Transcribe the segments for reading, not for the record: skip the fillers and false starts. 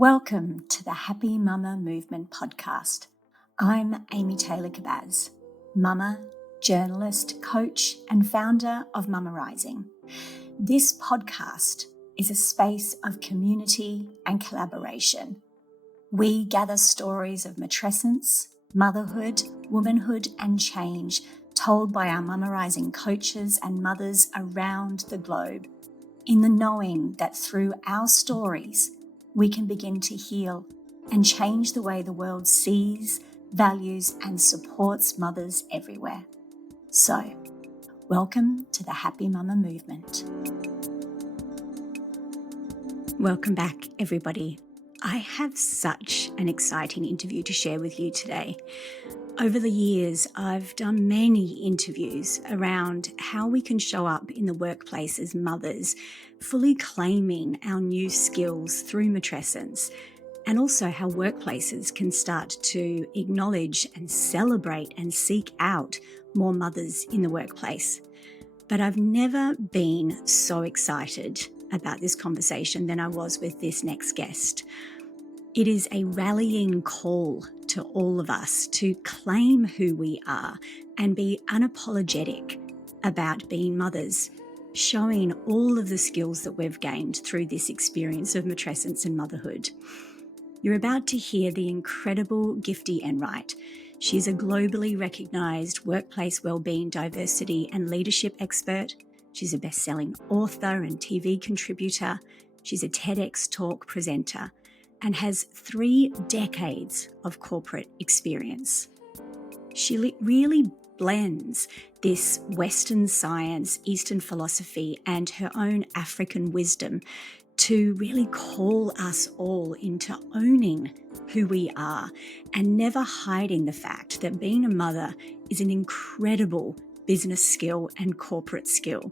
Welcome to the Happy Mama Movement podcast. I'm Amy Taylor-Kabbaz, mama, journalist, coach, and founder of Mama Rising. This podcast is a space of community and collaboration. We gather stories of matrescence, motherhood, womanhood, and change told by our Mama Rising coaches and mothers around the globe, in the knowing that through our stories, we can begin to heal and change the way the world sees, values, and supports mothers everywhere. So, welcome to the Happy Mama Movement. Welcome back, everybody. I have such an exciting interview to share with you today. Over the years, I've done many interviews around how we can show up in the workplace as mothers, fully claiming our new skills through matrescence, and also how workplaces can start to acknowledge and celebrate and seek out more mothers in the workplace. But I've never been so excited about this conversation than I was with this next guest. It is a rallying call to all of us to claim who we are and be unapologetic about being mothers, showing all of the skills that we've gained through this experience of matrescence and motherhood. You're about to hear the incredible Gifty Enright. She's a globally recognised workplace wellbeing, diversity and leadership expert. She's a best-selling author and TV contributor. She's a TEDx talk presenter and has 3 decades of corporate experience. She really blends this Western science, Eastern philosophy, and her own African wisdom to really call us all into owning who we are and never hiding the fact that being a mother is an incredible business skill and corporate skill.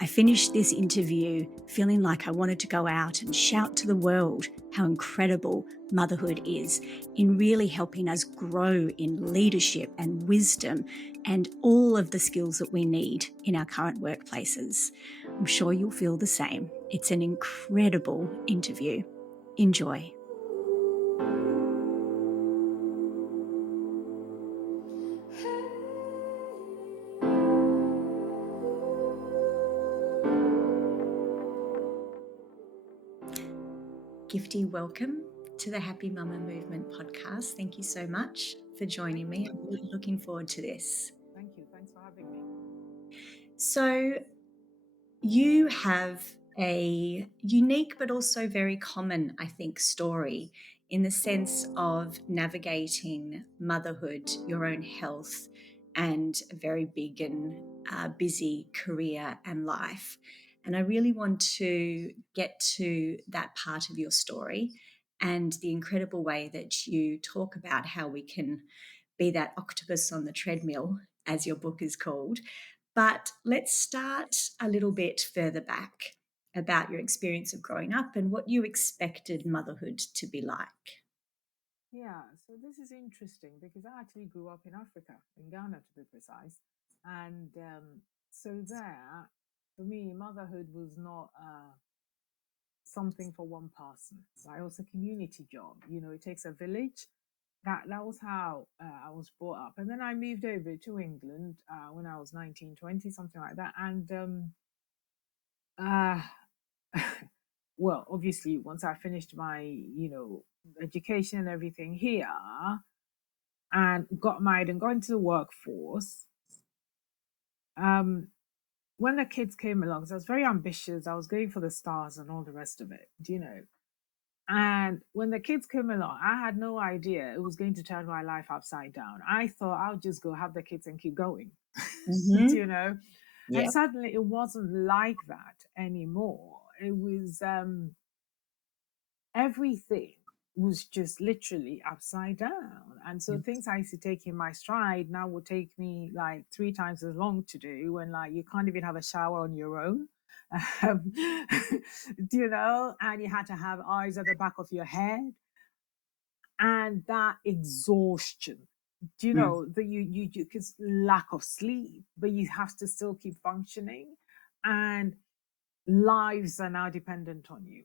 I finished this interview feeling like I wanted to go out and shout to the world how incredible motherhood is in really helping us grow in leadership and wisdom and all of the skills that we need in our current workplaces. I'm sure you'll feel the same. It's an incredible interview. Enjoy. Gifty, welcome to the Happy Mama Movement podcast. Thank you so much for joining me. I'm really looking forward to this. Thank you. Thanks for having me. So, you have a unique but also very common, I think, story in the sense of navigating motherhood, your own health, and a very big and busy career and life. And I really want to get to that part of your story and the incredible way that you talk about how we can be that octopus on the treadmill, as your book is called. But let's start a little bit further back about your experience of growing up and what you expected motherhood to be like. Yeah, so this is interesting because I actually grew up in Africa, in Ghana to be precise. And so there, for me, motherhood was not something for one person, right? It was a community job. You know, it takes a village. That was how I was brought up. And then I moved over to England when I was 19, 20, something like that. And uh, well, obviously, once I finished my, education and everything here, and got married and got into the workforce, um, when the kids came along, so I was very ambitious. I was going for the stars and all the rest of it, do you know? And when the kids came along, I had no idea it was going to turn my life upside down. I thought I'll just go have the kids and keep going, do you know? Yeah. And suddenly it wasn't like that anymore. It was everything was just literally upside down. And so things I used to take in my stride now would take me like 3 times as long to do when like you can't even have a shower on your own. Um, do you know? And you had to have eyes at the back of your head. And that exhaustion, do you know, that you because lack of sleep, but you have to still keep functioning. And lives are now dependent on you.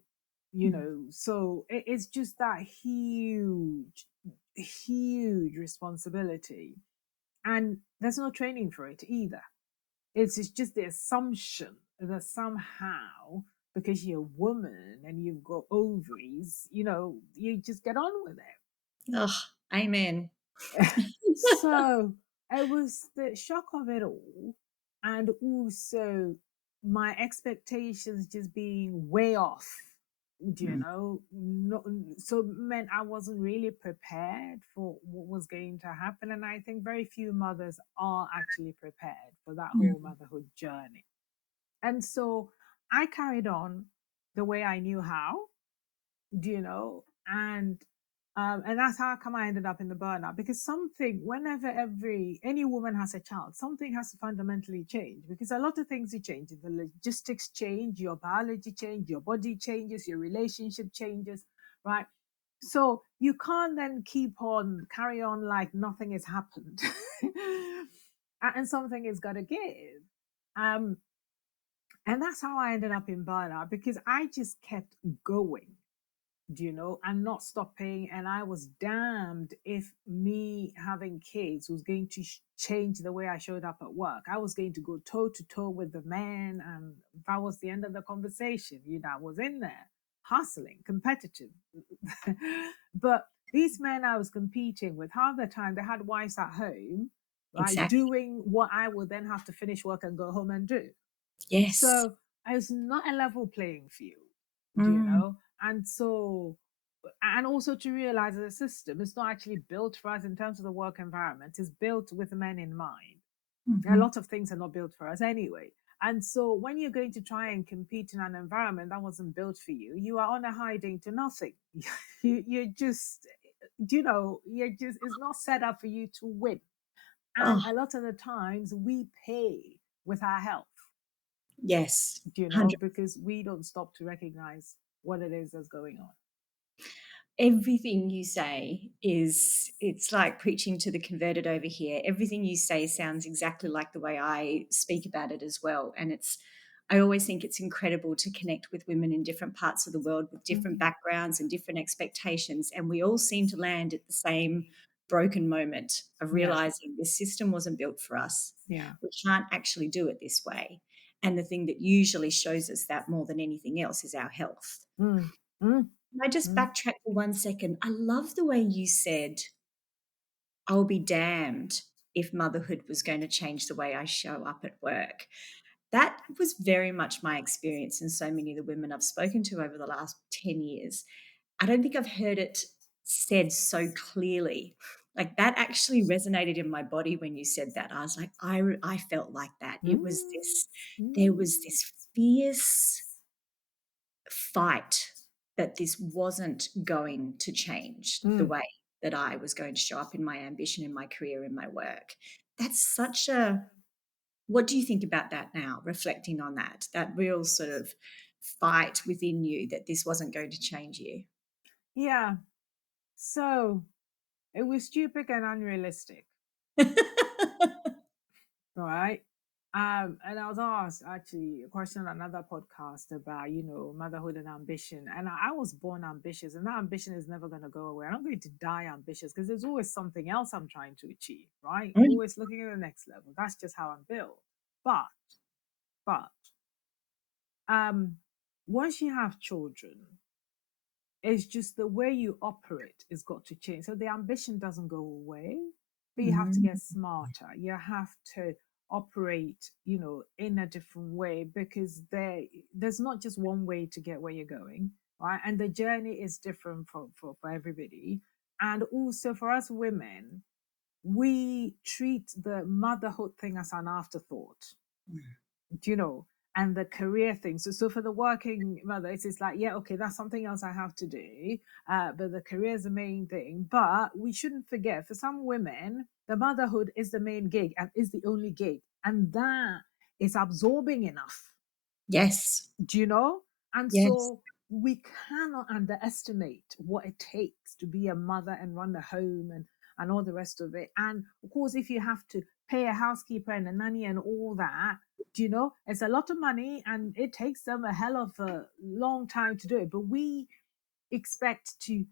So it's just that huge responsibility, and there's no training for it either. It's just the assumption that somehow, because you're a woman and you've got ovaries, you just get on with it. Oh, amen. So it was the shock of it all, and also my expectations just being way off. Mm. Not, so meant I wasn't really prepared for what was going to happen. And I think very few mothers are actually prepared for that whole Mm. motherhood journey. And so I carried on the way I knew how, and that's how come I ended up in the burnout, because something, whenever any woman has a child, something has to fundamentally change, because a lot of things you change. The logistics change, your biology change, your body changes, your relationship changes, right? So you can't then carry on like nothing has happened. And something is got to give. um and that's how I ended up in burnout, because I just kept going, and not stopping. And I was damned if me having kids was going to change the way I showed up at work. I was going to go toe to toe with the men, and that was the end of the conversation. I was in there hustling, competitive. But these men I was competing with, half the time they had wives at home, right, Exactly. doing what I would then have to finish work and go home and do. Yes. So it's not a level playing field, Mm. And so, and also to realize that the system is not actually built for us in terms of the work environment. It's built with men in mind. A Mhm. lot of things are not built for us anyway. And so when you're going to try and compete in an environment that wasn't built for you, you are on a hiding to nothing. You're just, it's not set up for you to win. And Oh, a lot of the times we pay with our health, yes. 100. because we don't stop to recognize what it is that's going on. Everything you say it's like preaching to the converted over here. Everything you say sounds exactly like the way I speak about it as well. And I always think it's incredible to connect with women in different parts of the world with different Mm. backgrounds and different expectations. And we all seem to land at the same broken moment of Yeah, realizing this system wasn't built for us. yeah. We can't actually do it this way. And the thing that usually shows us that more than anything else is our health. Mm. Mm. Can I just Mm. backtrack for 1 second? I love the way you said, I'll be damned if motherhood was going to change the way I show up at work. That was very much my experience in so many of the women I've spoken to over the last 10 years. I don't think I've heard it said so clearly. Like that actually resonated in my body when you said that. I was like, I felt like that. Mm. There was Mm. this fierce fight that this wasn't going to change the Mm. way that I was going to show up in my ambition, in my career, in my work. That's such a, what do you think about that now, reflecting on that real sort of fight within you that this wasn't going to change you? Yeah. So it was stupid and unrealistic, right? And I was asked actually a question on another podcast about, motherhood and ambition. And I was born ambitious, and that ambition is never going to go away. I'm not going to die ambitious, because there's always something else I'm trying to achieve, right? Mm, Always looking at the next level. That's just how I'm built. But um once you have children, it's just the way you operate has got to change. So the ambition doesn't go away, but you have to mm. get smarter. You have to operate, in a different way, because there's not just one way to get where you're going, right? And the journey is different for everybody. And also for us women, we treat the motherhood thing as an afterthought, you know, and the career thing. So for the working mother, it's like, yeah, okay, that's something else I have to do. But the career is the main thing. But we shouldn't forget, for some women, the motherhood is the main gig and is the only gig. And that is absorbing enough, Yes. do you know? And Yes. so we cannot underestimate what it takes to be a mother and run a home and all the rest of it. And of course, if you have to pay a housekeeper and a nanny and all that, Do you know? It's a lot of money and it takes them a hell of a long time to do it. But we expect to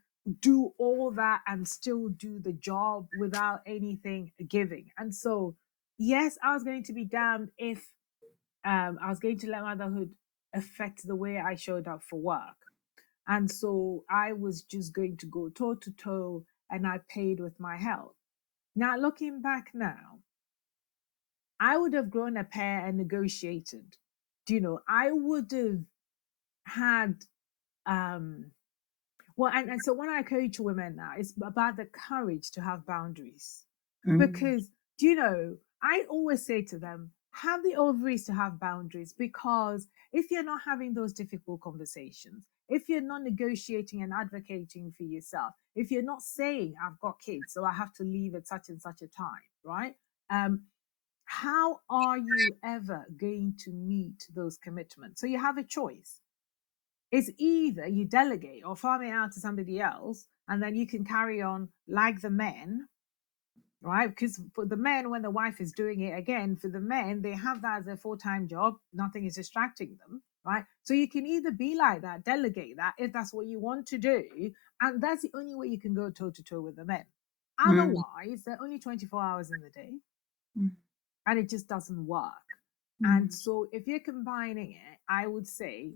do all that and still do the job without anything giving. And so, yes, I was going to be damned if I was going to let motherhood affect the way I showed up for work. And so I was just going to go toe to toe and I paid with my health. Now, looking back now, I would have grown a pair and negotiated. Do you know? I would have had, well, and so when I coach women now, it's about the courage to have boundaries. Because, do you know, I always say to them, have the ovaries to have boundaries, because if you're not having those difficult conversations, if you're not negotiating and advocating for yourself, if you're not saying, I've got kids, so I have to leave at such and such a time, right? How are you ever going to meet those commitments? So you have a choice. It's either you delegate or farm it out to somebody else, and then you can carry on like the men, right? Because for the men, when the wife is doing it, again, for the men, they have that as their full-time job. Nothing is distracting them, right? So you can either be like that, delegate that if that's what you want to do, and that's the only way you can go toe-to-toe with the men. Otherwise, there are only 24 hours in the day, and it just doesn't work. And so if you're combining it, I would say,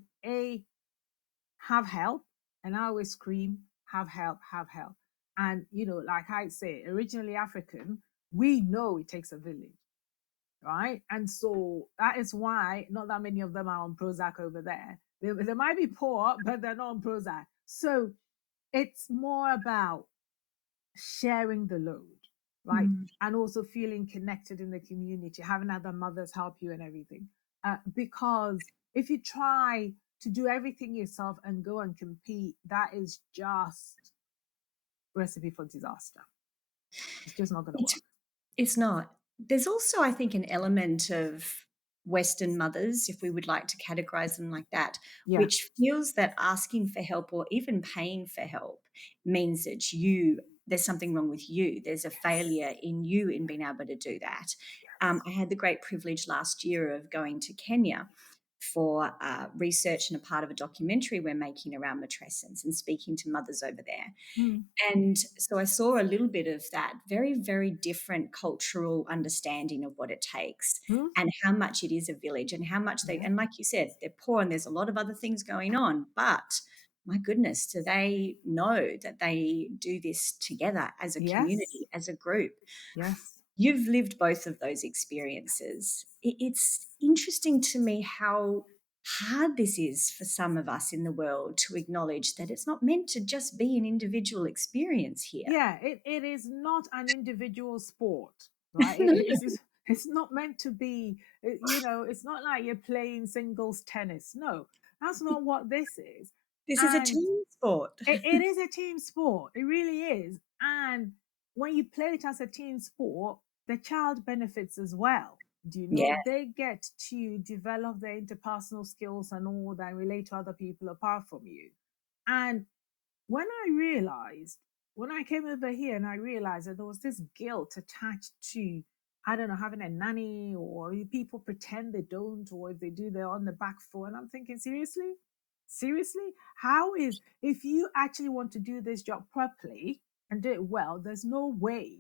have help. And I always scream, have help, have help. And, you know, like I say, originally African, we know it takes a village, right? And so that is why not that many of them are on Prozac over there. They might be poor, but they're not on Prozac. So it's more about sharing the load, right? And also feeling connected in the community, having other mothers help you and everything. Because if you try to do everything yourself and go and compete, that is just recipe for disaster. It's just not going to work. It's not. There's also, I think, an element of Western mothers, if we would like to categorize them like that, Yeah. which feels that asking for help or even paying for help means that there's something wrong with you. There's a failure in you in being able to do that. I had the great privilege last year of going to Kenya for research and a part of a documentary we're making around matrescence and speaking to mothers over there. And so I saw a little bit of that very, very different cultural understanding of what it takes and how much it is a village and how much and like you said, they're poor and there's a lot of other things going on, but my goodness, do they know that they do this together as a community, as a group? Yes. You've lived both of those experiences. It's interesting to me how hard this is for some of us in the world to acknowledge that it's not meant to just be an individual experience here. Yeah, it is not an individual sport, right? It's not meant to be, you know, it's not like you're playing singles tennis. No, that's not what this is. This is a team sport. It is a team sport. It really is. And when you play it as a team sport, the child benefits as well. Do you know? Yeah. They get to develop their interpersonal skills and all that, and relate to other people apart from you. And when I came over here and I realized that there was this guilt attached to, I don't know, having a nanny, or people pretend they don't, or if they do, they're on the back foot. And I'm thinking, seriously? If you actually want to do this job properly and do it well, there's no way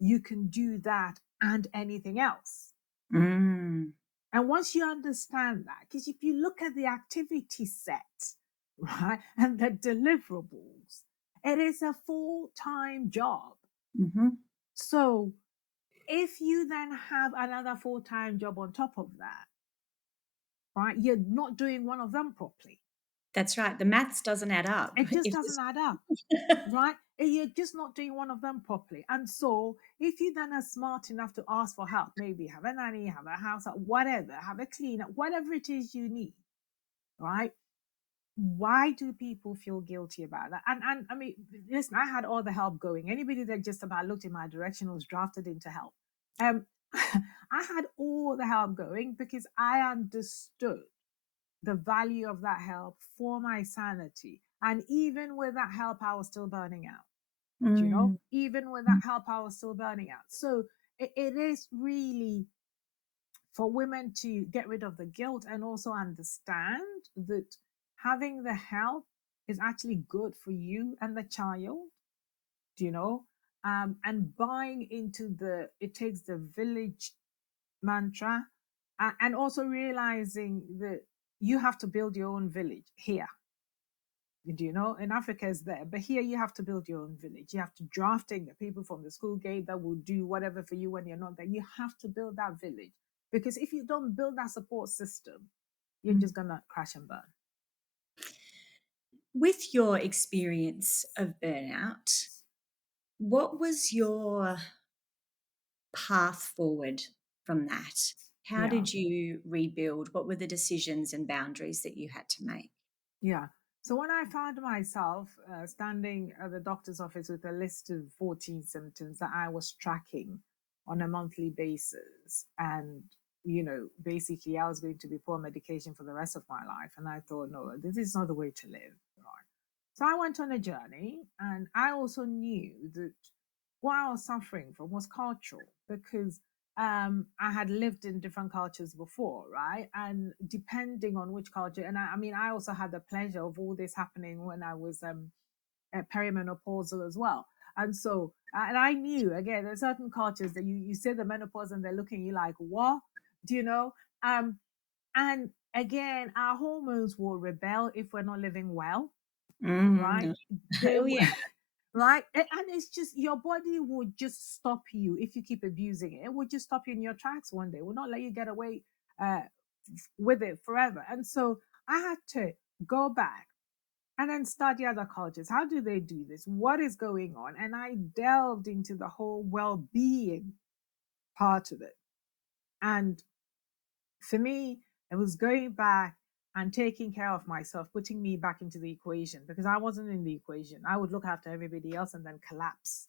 you can do that and anything else. And once you understand that, because if you look at the activity set, right, and the deliverables, it is a full-time job. So if you then have another full-time job on top of that, right, you're not doing one of them properly. That's right. The maths doesn't add up. It just doesn't add up, right? You're just not doing one of them properly. And so if you then are smart enough to ask for help, maybe have a nanny, have a house, whatever, have a cleaner, whatever it is you need, right? Why do people feel guilty about that? And I mean, listen, I had all the help going. Anybody that just about looked in my direction was drafted into help. I had all the help going because I understood the value of that help for my sanity. And even with that help, I was still burning out. You know, even with that help, I was still burning out. So it is really for women to get rid of the guilt and also understand that having the help is actually good for you and the child, you know, and buying into the it takes the village mantra, and also realizing that you have to build your own village here. Do you know, in Africa is there, but here you have to build your own village. You have to draft in the people from the school gate that will do whatever for you when you're not there. You have to build that village, because if you don't build that support system, you're just gonna crash and burn. With your experience of burnout, what was your path forward from that? How Yeah. did you rebuild? What were the decisions and boundaries that you had to make? Yeah. So when I found myself standing at the doctor's office with a list of 14 symptoms that I was tracking on a monthly basis, and basically I was going to be poor medication for the rest of my life, and I thought, no, this is not the way to live. Right. So I went on a journey, and I also knew that what I was suffering from was cultural, because I had lived in different cultures before, right? And depending on which culture, and I mean, I also had the pleasure of all this happening when I was perimenopausal as well. And so, and I knew, again, there's certain cultures that you say the menopause and they're looking at you like, what? Do you know? And again, our hormones will rebel if we're not living well, right? They Oh, yeah. right? And it's just your body will just stop you if you keep abusing it. It will just stop you in your tracks one day. It will not let you get away uh, with it forever. And so I had to go back and then study other cultures. How do they do this? What is going on? And I delved into the whole well-being part of it. And for me, it was going back and taking care of myself, putting me back into the equation, because I wasn't in the equation. I would look after everybody else and then collapse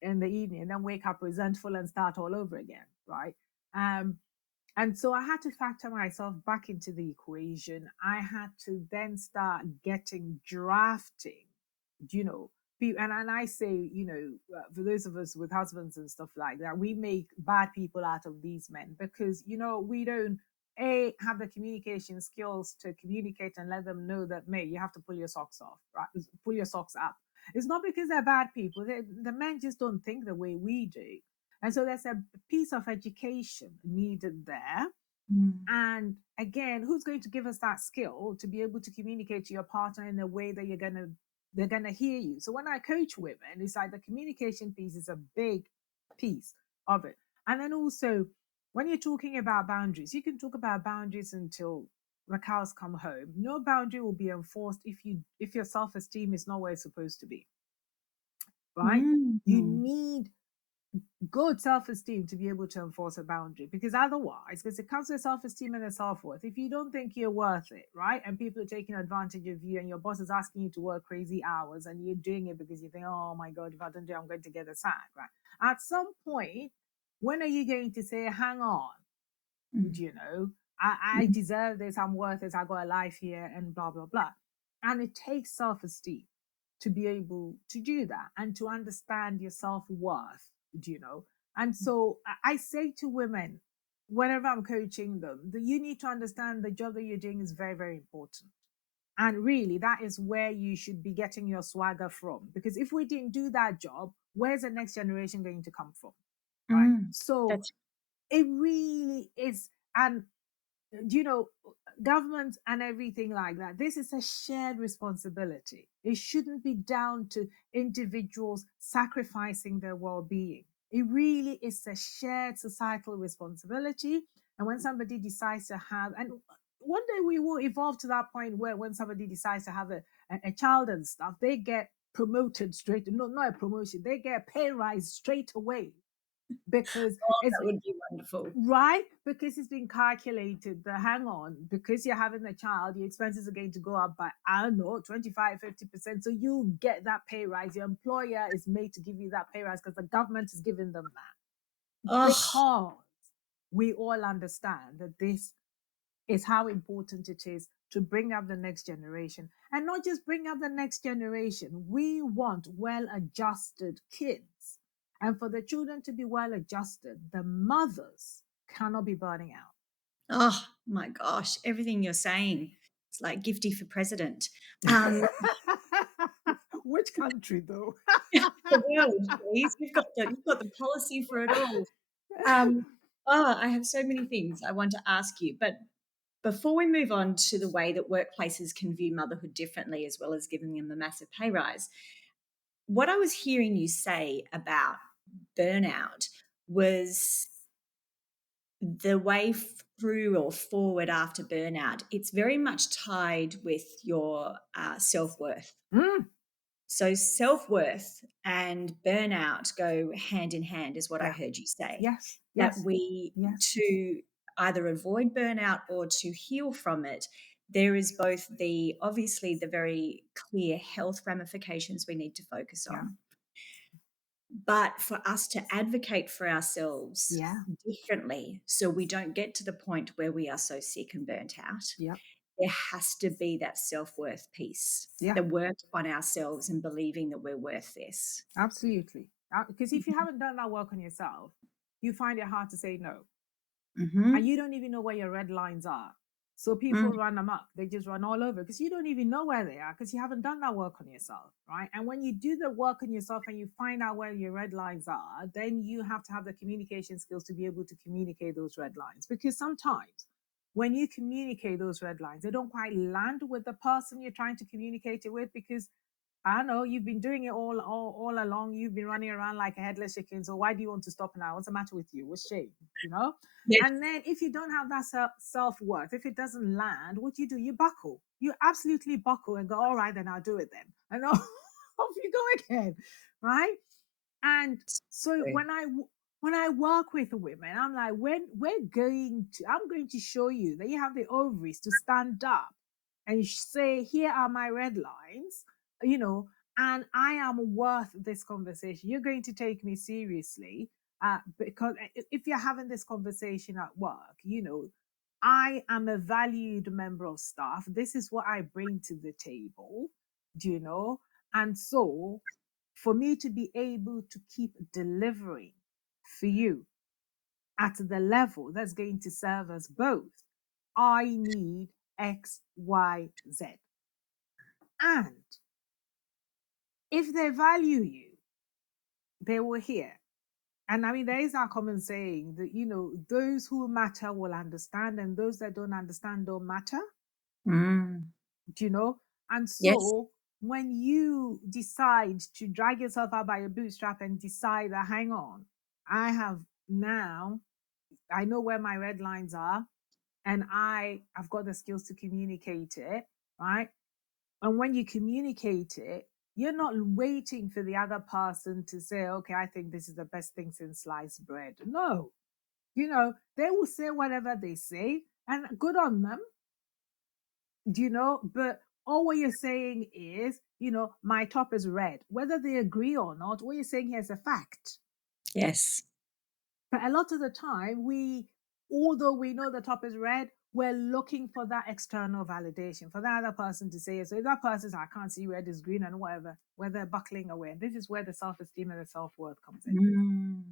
in the evening, and then wake up resentful and start all over again, right? And so I had to factor myself back into the equation. I had to then start getting drafting, you know, and I say, for those of us with husbands and stuff like that, we make bad people out of these men because, we don't have the communication skills to communicate and let them know that, mate, you have to pull your socks off, right? Pull your socks up. It's not because they're bad people. The men just don't think the way we do. And so there's a piece of education needed there. And again, who's going to give us that skill to be able to communicate to your partner in a way that they're gonna hear you? So when I coach women, it's like the communication piece is a big piece of it. And then also, when you're talking about boundaries, you can talk about boundaries until the cows come home. No boundary will be enforced if your self-esteem is not where it's supposed to be. Right? You need good self-esteem to be able to enforce a boundary, because otherwise, because it comes with self-esteem and a self-worth, if you don't think you're worth it, right, and people are taking advantage of you and your boss is asking you to work crazy hours and you're doing it because you think, oh my god, if I don't do it, I'm going to get a sack, right? At some point, when are you going to say, hang on, I deserve this, I'm worth this, I got a life here, and blah blah blah. And it takes self-esteem to be able to do that and to understand your self-worth, and so I say to women whenever I'm coaching them that you need to understand the job that you're doing is very, very important. And really, that is where you should be getting your swagger from, because if we didn't do that job, where's the next generation going to come from, right? So it really is. And government and everything like that, this is a shared responsibility. It shouldn't be down to individuals sacrificing their well-being. It really is a shared societal responsibility. And when somebody decides to have, and one day we will evolve to that point where when somebody decides to have a child and stuff, they get promoted straight, no, not a promotion, they get a pay rise straight away, because it's that would be wonderful. right, because it's been calculated that, hang on, because you're having a child, your expenses are going to go up by, I don't know, 25-50%. So you get that pay rise. Your employer is made to give you that pay rise because the government is giving them that. Because we all understand that this is how important it is to bring up the next generation. And not just bring up the next generation, we want well-adjusted kids. And for the children to be well adjusted, the mothers cannot be burning out. Oh my gosh, everything you're saying. It's like Gifty for president. Which country though? The world, please. You've got the policy for it all. I have so many things I want to ask you, but before we move on to the way that workplaces can view motherhood differently, as well as giving them a massive pay rise, what I was hearing you say about burnout was the way through or forward after burnout. It's very much tied with your self-worth. Mm. So self-worth and burnout go hand in hand, is what I Yeah. heard you say. Yes. That Yes. we, Yes. to either avoid burnout or to heal from it, there is both obviously the very clear health ramifications we need to focus Yeah. on, but for us to advocate for ourselves Yeah. differently so we don't get to the point where we are so sick and burnt out. Yep. There has to be that self-worth piece, Yeah. the work on ourselves and believing that we're worth this. Absolutely. Because if you haven't done that work on yourself, you find it hard to say no. Mm-hmm. And you don't even know where your red lines are. So people run amok. They just run all over because you don't even know where they are because you haven't done that work on yourself, right? And when you do the work on yourself and you find out where your red lines are, then you have to have the communication skills to be able to communicate those red lines. Because sometimes when you communicate those red lines, they don't quite land with the person you're trying to communicate it with, because I know you've been doing it all along. You've been running around like a headless chicken. So why do you want to stop now? What's the matter with you? What's shame? You know? Yes. And then if you don't have that self-worth, if it doesn't land, what do? You buckle. You absolutely buckle and go, all right, then I'll do it then. And off you go again, right? And so when I work with women, I'm like, I'm going to show you that you have the ovaries to stand up and say, here are my red lines, and I am worth this conversation. You're going to take me seriously, because if you're having this conversation at work, I am a valued member of staff. This is what I bring to the table, and so for me to be able to keep delivering for you at the level that's going to serve us both, I need X, Y, Z. And if they value you, they will hear. And I mean, there is that common saying that, those who matter will understand, and those that don't understand don't matter. Do you know? And Yes. so when you decide to drag yourself out by your bootstrap and decide that, hang on, I know where my red lines are, and I've got the skills to communicate it, right? And when you communicate it, you're not waiting for the other person to say, okay, I think this is the best thing since sliced bread. No, they will say whatever they say, and good on them, but all what you're saying is, my top is red. Whether they agree or not, what you're saying here is a fact. Yes. But a lot of the time, although we know the top is red, we're looking for that external validation, for that other person to say it. So if that person says, I can't see red is green and whatever, where they're buckling away. This is where the self-esteem and the self-worth comes in.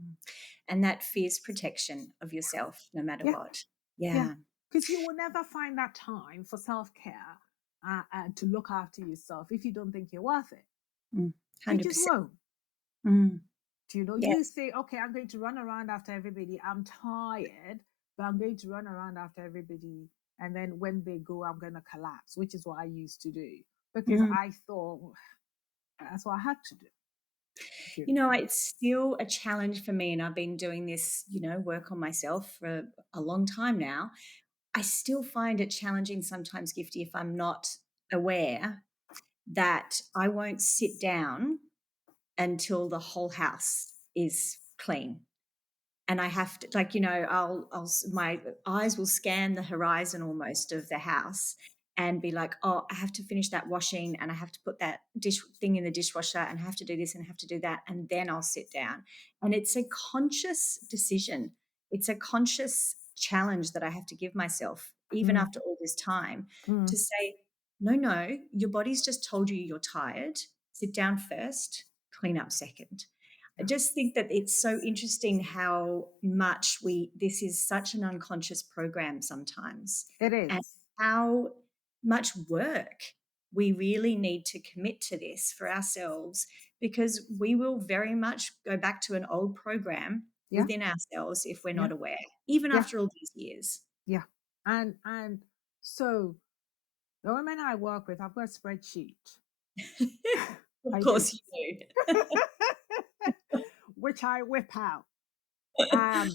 And that fierce protection of yourself, no matter what. Yeah. Because you will never find that time for self-care and to look after yourself if you don't think you're worth it. 100%. You just won't. Yes. You say, okay, I'm going to run around after everybody. I'm tired, but I'm going to run around after everybody. And then when they go, I'm going to collapse, which is what I used to do, because I thought that's what I had to do. It's still a challenge for me, and I've been doing this, work on myself for a long time now. I still find it challenging sometimes, Gifty, if I'm not aware that I won't sit down until the whole house is clean. And I have to, my eyes will scan the horizon almost of the house and be like, oh, I have to finish that washing, and I have to put that dish thing in the dishwasher, and I have to do this and I have to do that, and then I'll sit down. And it's a conscious decision. It's a conscious challenge that I have to give myself, even after all this time, to say, no, your body's just told you you're tired. Sit down first, clean up second. I just think that it's so interesting how much this is such an unconscious program sometimes, It and is. how much work we really need to commit to this for ourselves, because we will very much go back to an old program Yeah, within ourselves if we're yeah, not aware, even yeah, after all these years. yeah. And so the women I work with, I've got a spreadsheet. Of I do. course you do. Which I whip out. Um,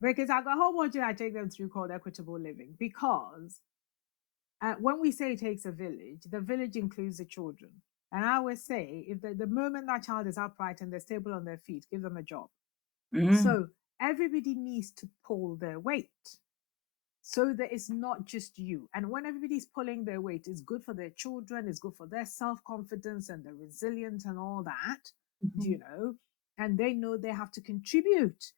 because I've got a whole bunch that I take them through called equitable living. Because when we say it takes a village, the village includes the children. And I always say, if the moment that child is upright and they're stable on their feet, give them a job. Mm, So everybody needs to pull their weight. So that it's not just you. And when everybody's pulling their weight, it's good for their children, it's good for their self-confidence and their resilience and all that, do you mhm. know? And they know they have to contribute.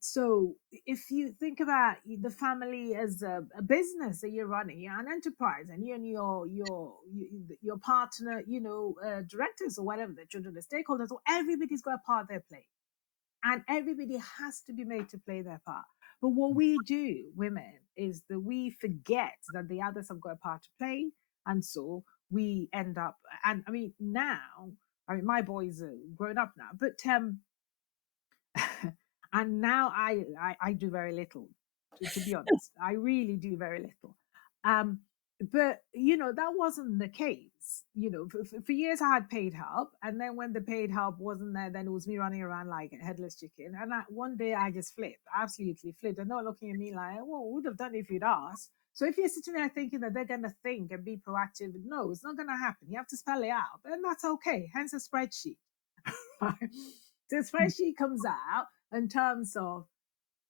So if you think about the family as a business that you're running, you're an enterprise, and you and your partner, directors or whatever, the children, the stakeholders, so everybody's got a part they play, and everybody has to be made to play their part. But what we do, women, is that we forget that the others have got a part to play, and so we end up. And I mean, now, I mean, my boys are grown up now, but and now I do very little, to be honest. I really do very little. Um, but that wasn't the case. For years I had paid help, and then when the paid help wasn't there, then it was me running around like a headless chicken. And one day I just flipped, absolutely flipped, and they were looking at me like, "Well, would have done it if you'd asked." So if you're sitting there thinking that they're gonna think and be proactive, no, it's not gonna happen. You have to spell it out, and that's okay. Hence a spreadsheet. The spreadsheet comes out in terms of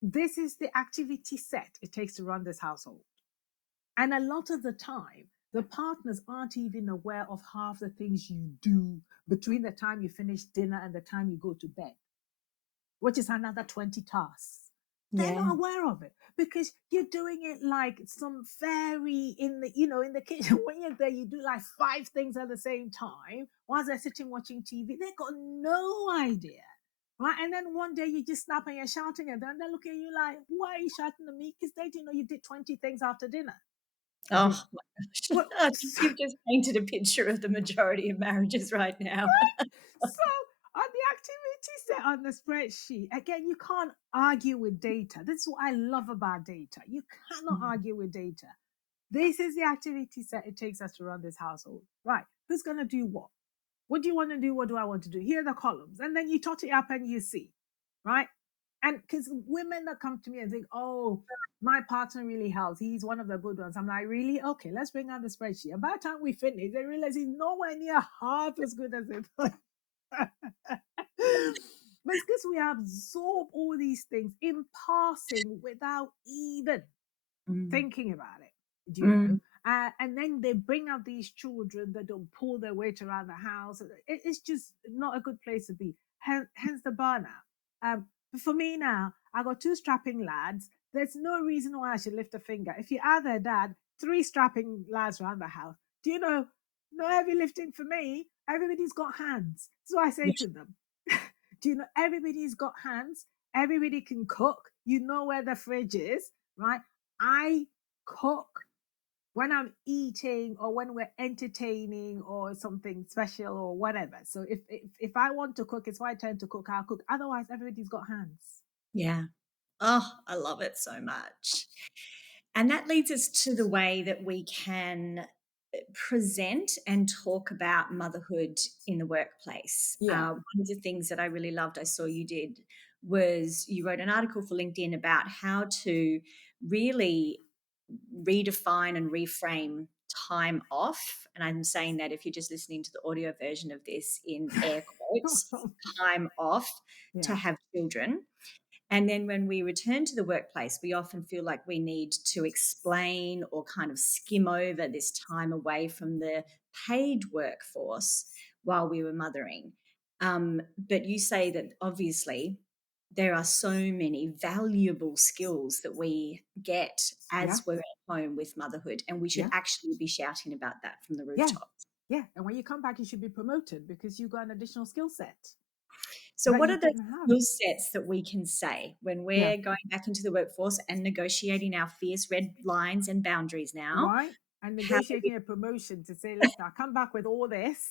this is the activity set it takes to run this household. And a lot of the time, the partners aren't even aware of half the things you do between the time you finish dinner and the time you go to bed, which is another 20 tasks. They're Yeah. not aware of it because you're doing it like some fairy in the kitchen. When you're there, you do like 5 things at the same time while they're sitting watching TV. They've got no idea. Right. And then one day you just snap and you're shouting at them, and they're looking at you like, why are you shouting at me? Because they didn't know you did 20 things after dinner. Do you Oh know? my gosh. Well, I think you've just painted a picture of the majority of marriages right now. so on the activity set on the spreadsheet, again, you can't argue with data. This is what I love about data. You cannot Mm, argue with data. This is the activity set it takes us to run this household. Right. Who's going to do what? What do you want to do? What do I want to do? Here are the columns. And then you tot it up and you see. Right. And because women that come to me and think, oh, my partner really helps. He's one of the good ones. I'm like, really? Okay, let's bring out the spreadsheet. And by the time we finish, they realize he's nowhere near half as good as it was. But it's because we absorb all these things in passing without even mm, thinking about it, do you know? mm. And then they bring out these children that don't pull their weight around the house. It's just not a good place to be. Hence the burnout. For me now, I got 2 strapping lads. There's no reason why I should lift a finger. If you add their dad, 3 strapping lads around the house. Do you know? No heavy lifting for me. Everybody's got hands. So I say to them, do you know? Everybody's got hands. Everybody can cook. You know where the fridge is, right? I cook when I'm eating or when we're entertaining or something special or whatever. So if I want to cook, it's my turn to cook, I'll cook. Otherwise, everybody's got hands. Yeah. Oh, I love it so much. And that leads us to the way that we can present and talk about motherhood in the workplace. Yeah. One of the things that I really loved, I saw you did, was you wrote an article for LinkedIn about how to really redefine and reframe time off. And I'm saying that if you're just listening to the audio version of this in air quotes, time off to Yeah. have children. And then when we return to the workplace, we often feel like we need to explain or kind of skim over this time away from the paid workforce while we were mothering. But you say that obviously there are so many valuable skills that we get Yeah. as we're at home with motherhood, and we should Yeah. actually be shouting about that from the Yeah. rooftops. Yeah. And when you come back, you should be promoted because you got an additional skill set. So that what you are the didn't have. skill sets that we can say when Yeah. we're going back into the workforce and negotiating our fierce red lines and boundaries now? Right? And How do we, negotiating a promotion to say, listen, I come back with all this.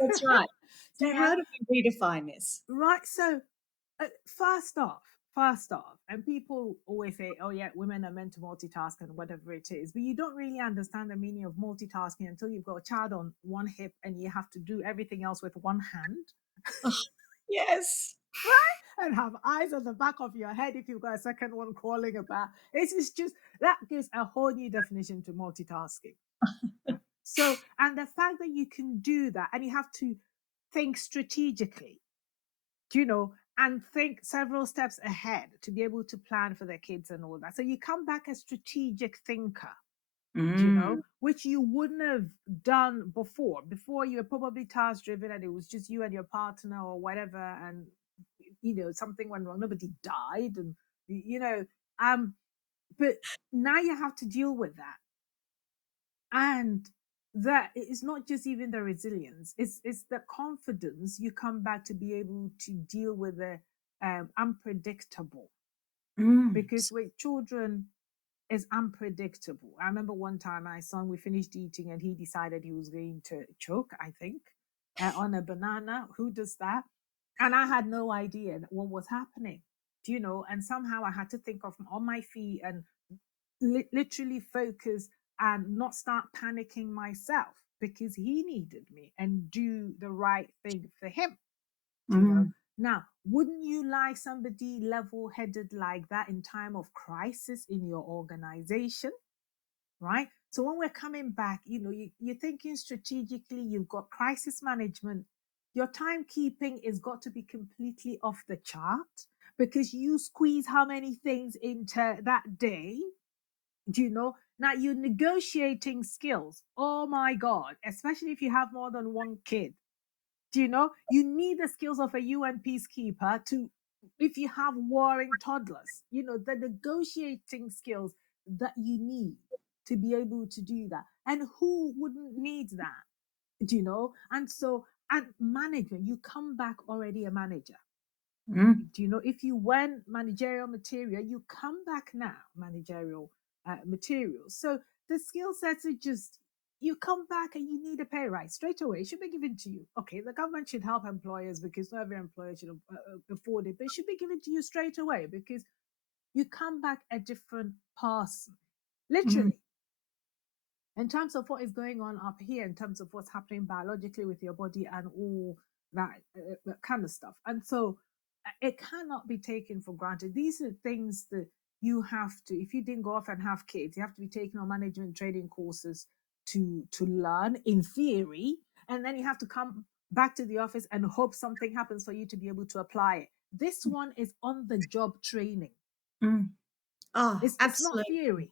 that's right. So You know, how do we redefine this? right? So, first off, and people always say, oh, yeah, women are meant to multitask and whatever it is, but you don't really understand the meaning of multitasking until you've got a child on one hip and you have to do everything else with one hand. Oh, yes. Right? And have eyes on the back of your head if you've got a second one crawling about. It's just that gives a whole new definition to multitasking. Right? So, and the fact that you can do that and you have to think strategically, and think several steps ahead to be able to plan for their kids and all that. So you come back a strategic thinker, which you wouldn't have done before. Before you were probably task driven and it was just you and your partner or whatever, and something went wrong. Nobody died, and but now you have to deal with that. And that is not just even the resilience, it's the confidence you come back to be able to deal with the unpredictable. Because with children, is unpredictable. I remember one time my son, we finished eating and he decided he was going to choke, I think, on a banana. Who does that? And I had no idea what was happening, and somehow I had to think of on my feet and literally focus and not start panicking myself because he needed me and do the right thing for him. Now, wouldn't you like somebody level-headed like that in time of crisis in your organization? Right? So when we're coming back, you're thinking strategically, you've got crisis management. Your timekeeping is got to be completely off the chart because you squeeze how many things into that day. Now you're negotiating skills. Oh my God, especially if you have more than one kid. You need the skills of a UN peacekeeper to, if you have warring toddlers, the negotiating skills that you need to be able to do that. And who wouldn't need that? And so, and management, you come back already a manager. If you went managerial material, you come back now managerial material. So the skill sets are just, you come back and you need a pay rise straight away. It should be given to you. Okay, the government should help employers because not every employer should afford it, but it should be given to you straight away because you come back a different person, literally. In terms of what is going on up here, in terms of what's happening biologically with your body and all that kind of stuff. And so it cannot be taken for granted. These are things that you have to, if you didn't go off and have kids, you have to be taking on management training courses to learn in theory. And then you have to come back to the office and hope something happens for you to be able to apply it. This one is on the job training. Oh, It's not absolutely. theory.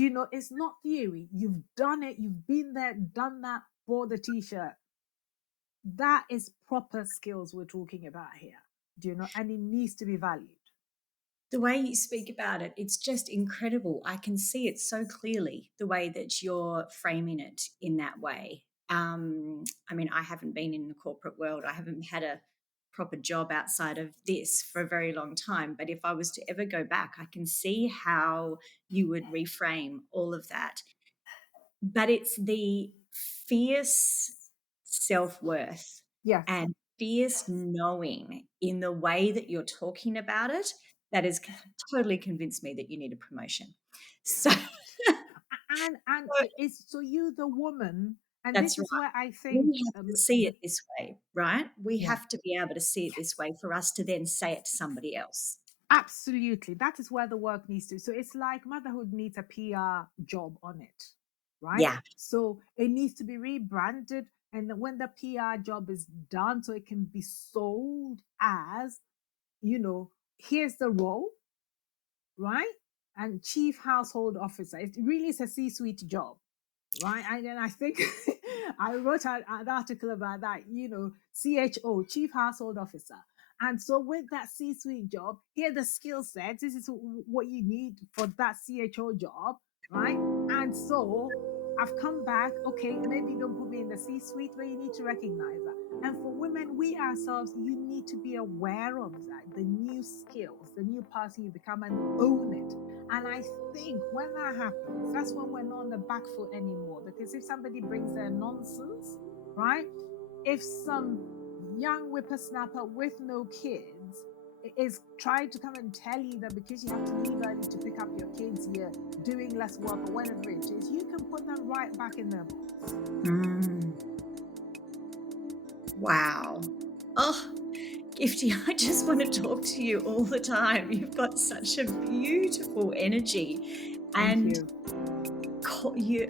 It's not theory. You've done it. You've been there, done that, bought the t-shirt. That is proper skills we're talking about here, and it needs to be valued. The way you speak about it, it's just incredible. I can see it so clearly, the way that you're framing it in that way. I mean, I haven't been in the corporate world. I haven't had a proper job outside of this for a very long time. But if I was to ever go back, I can see how you would reframe all of that. But it's the fierce self-worth Yes. and fierce knowing in the way that you're talking about it that has totally convinced me that you need a promotion. So and it's so you the woman, and that's this is right. where I think We have to see it this way, right? We yeah. have to be able to see it this way for us to then say it to somebody else. Absolutely. That is where the work needs to. So it's like motherhood needs a PR job on it, right? Yeah. So it needs to be rebranded. And when the PR job is done, so it can be sold as, here's the role, right? And chief household officer. It really is a C-suite job, right? And I think I wrote an article about that, CHO, chief household officer. And so with that C-suite job, here are the skill sets. This is what you need for that CHO job, right? And so I've come back. Okay, maybe don't put me in the C-suite, but you need to recognize that. And for women, we ourselves, you need to be aware of that, the new skills, the new person you become, and own it. And I think when that happens, that's when we're not on the back foot anymore. Because if somebody brings their nonsense, right? If some young whippersnapper with no kids is trying to come and tell you that because you have to leave early to pick up your kids, you're doing less work or whatever it is, you can put them right back in their box. Wow. Oh, Gifty, I just want to talk to you all the time. You've got such a beautiful energy. Thank you.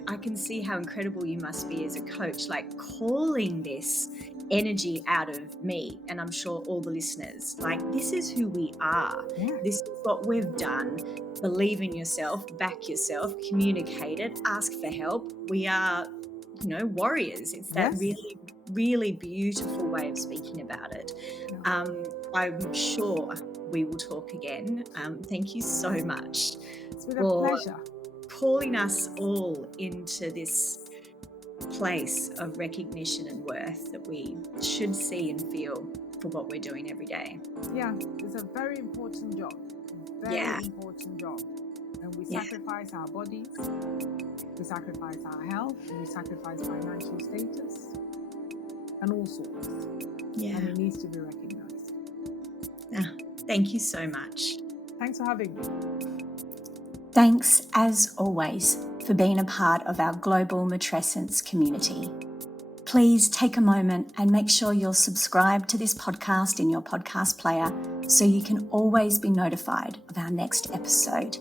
I can see how incredible you must be as a coach, like calling this energy out of me, and I'm sure all the listeners, like, this is who we are. Yeah. This is what we've done. Believe in yourself, back yourself, communicate it, ask for help. We are, warriors. It's that Yes. really, really beautiful way of speaking about it. I'm sure we will talk again. Thank you so much. It's been a pleasure. Calling us all into this place of recognition and worth that we should see and feel for what we're doing every day. Yeah, it's a very important job. Important job. And we sacrifice our bodies, we sacrifice our health, we sacrifice financial status, and all sorts. Yeah. And it needs to be recognized. Thank you so much. Thanks for having me. Thanks, as always, for being a part of our global matrescence community. Please take a moment and make sure you're subscribed to this podcast in your podcast player so you can always be notified of our next episode.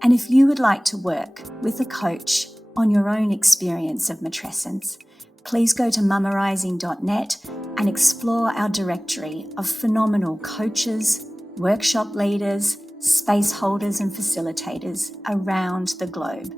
And if you would like to work with a coach on your own experience of matrescence, please go to mamarising.net and explore our directory of phenomenal coaches, workshop leaders, space holders and facilitators around the globe.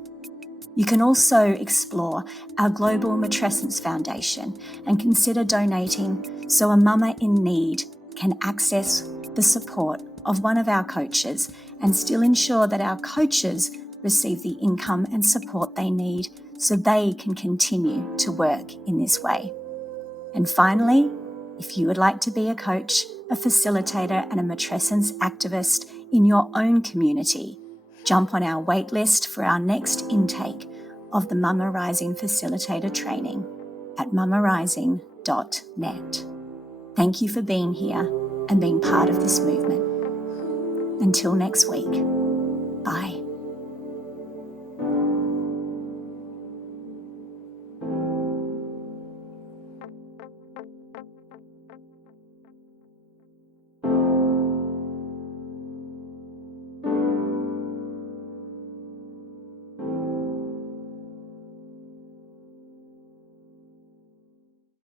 You can also explore our Global Matrescence Foundation and consider donating so a mama in need can access the support of one of our coaches and still ensure that our coaches receive the income and support they need so they can continue to work in this way. And finally, if you would like to be a coach, a facilitator and a matrescence activist in your own community, jump on our waitlist for our next intake of the Mama Rising Facilitator training at mamarising.net. Thank you for being here and being part of this movement. Until next week.